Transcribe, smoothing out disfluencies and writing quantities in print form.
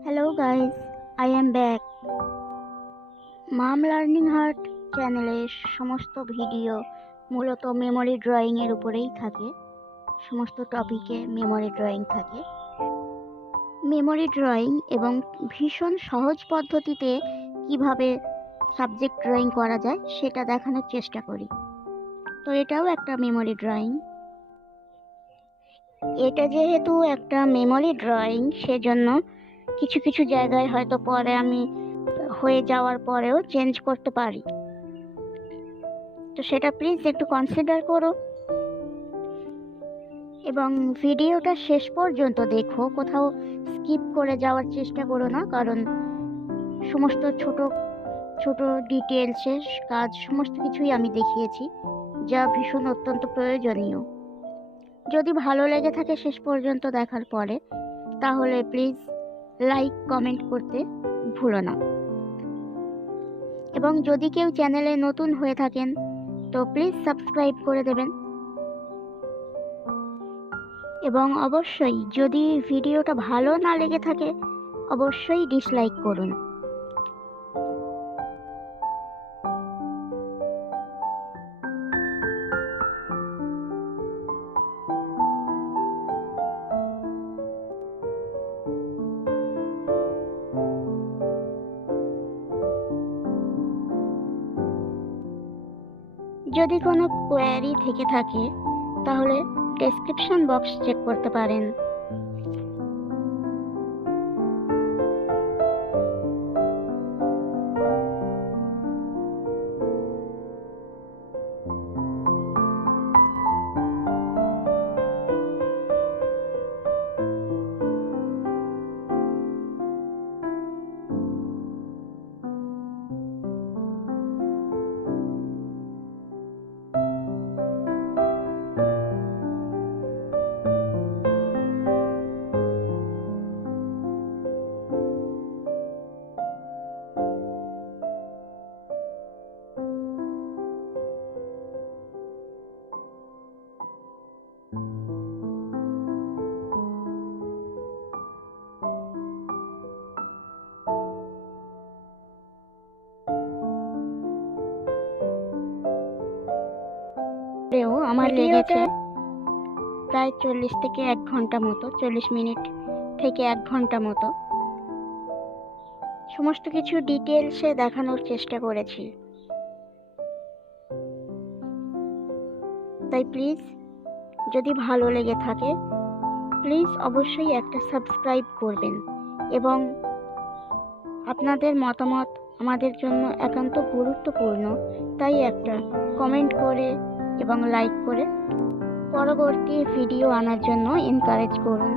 Hello guys, I am back. Mom learning heart চ্যানেলের সমস্ত ভিডিও মূলত মেমোরি ড্রয়িং এর উপরেই থাকে। সমস্ত টপিকে মেমোরি ড্রয়িং থাকে। মেমোরি ড্রয়িং এবং ভীষণ সহজ পদ্ধতিতে কিভাবে সাবজেক্ট ড্রয়িং করা যায় সেটা দেখানোর চেষ্টা করি। তো এটাও একটা মেমোরি ড্রয়িং। এটা যেহেতু একটা মেমোরি ড্রয়িং সেজন্য কিছু কিছু জায়গায় হয়তো পরে আমি হয়ে যাওয়ার পরেও চেঞ্জ করতে পারি, তো সেটা প্লিজ একটু কনসিডার করো এবং ভিডিওটা শেষ পর্যন্ত দেখো, কোথাও স্কিপ করে যাওয়ার চেষ্টা করো না, কারণ সমস্ত ছোট ছোট ডিটেলসের কাজ সমস্ত কিছুই আমি দেখিয়েছি যা ভীষণ অত্যন্ত প্রয়োজনীয়। যদি ভালো লেগে থাকে শেষ পর্যন্ত দেখার পরে, তাহলে প্লিজ লাইক কমেন্ট করতে ভুলো না। এবং যদি কেউ চ্যানেলে নতুন হয়ে থাকেন তো প্লিজ সাবস্ক্রাইব করে দেবেন এবং অবশ্যই যদি ভিডিওটা ভালো না লেগে থাকে অবশ্যই ডিসলাইক করুন। যদি কোনো কোয়ারি থেকে থাকে তাহলে ডেসক্রিপশন বক্স চেক করতে পারেন। আমার লেগেছে প্রায় 40 থেকে 1 ঘন্টা মতো, 40 মিনিট থেকে 1 ঘন্টা মতো। সমস্ত কিছু ডিটেলসে দেখানোর চেষ্টা করেছি, তাই প্লিজ যদি ভালো লেগে থাকে প্লিজ অবশ্যই একটা সাবস্ক্রাইব করবেন এবং আপনাদের মতামত আমাদের জন্য একান্ত গুরুত্বপূর্ণ, তাই একটা কমেন্ট করে এবং লাইক করে পরবর্তী ভিডিও আনার জন্য এনকারেজ করুন।